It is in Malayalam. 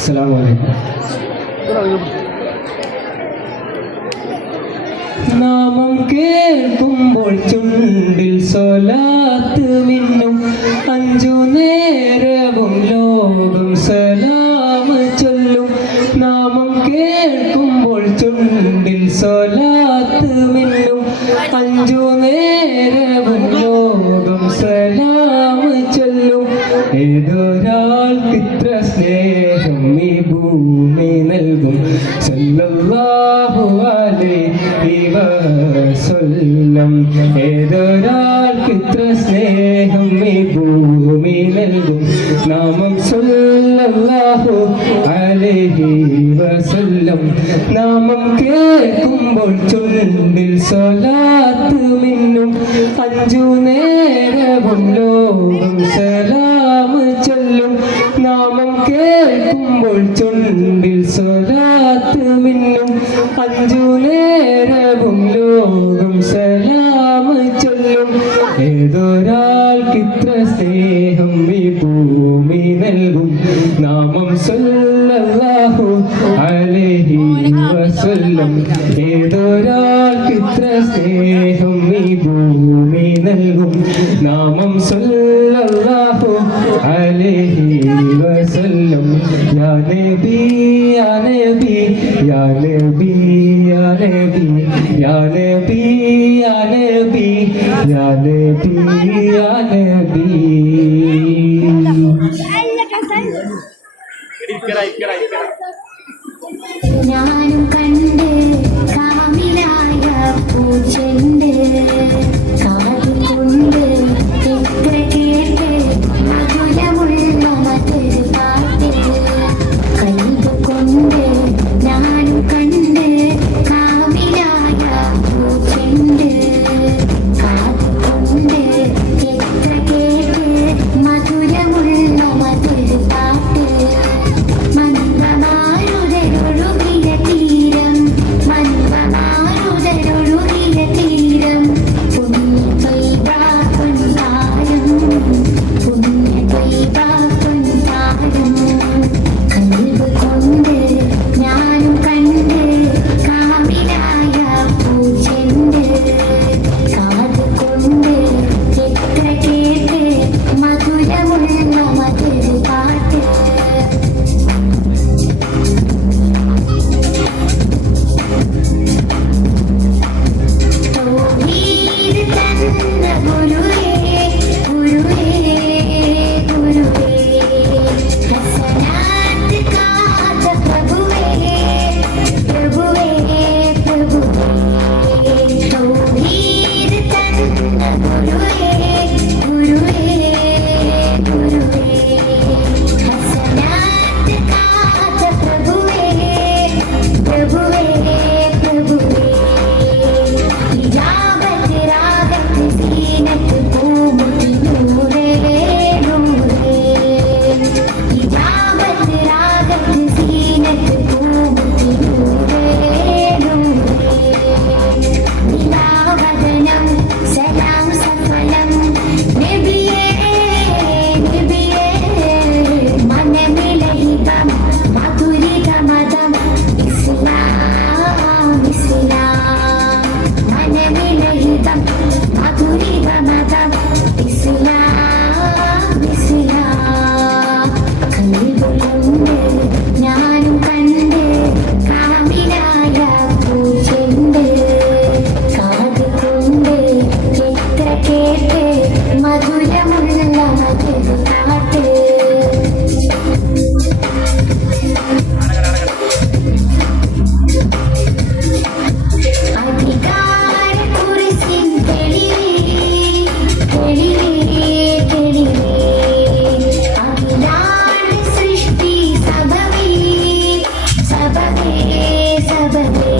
അസ്സലാമു അലൈക്കും. നാമം കേൾക്കുമ്പോൾ ചുണ്ടിൽ സ്വലാത്ത് മിന്നും ഏതൊരാൾക്ക് ഇത്ര സ്നേഹം ഈ ഭൂമി നൽകും നാമം സല്ലല്ലാഹു അലൈഹി വസല്ലം. നാമം കേൾക്കുമ്പോൾ ചുണ്ടിൽ സ്വലാത്ത് മിന്നും. അഞ്ചു നേരവും ലോകം സലാമ് ചൊല്ലും. നാമം കേൾക്കുമ്പോൾ ചുണ്ടിൽ സ്വലാത്ത് മിന്നും. അഞ്ചു നേരവും ഏതൊരാൾക്ക് ഇത്ര സ്നേഹം ഈ ഭൂമി നൽകും? നാമം സല്ലല്ലാഹു അലൈഹി വസല്ലം. ഏതൊരാൾക്കിത്ര സ്നേഹം ഈ ഭൂമി നൽകും? നാമം സല്ലല്ലാഹു ഞാനും the.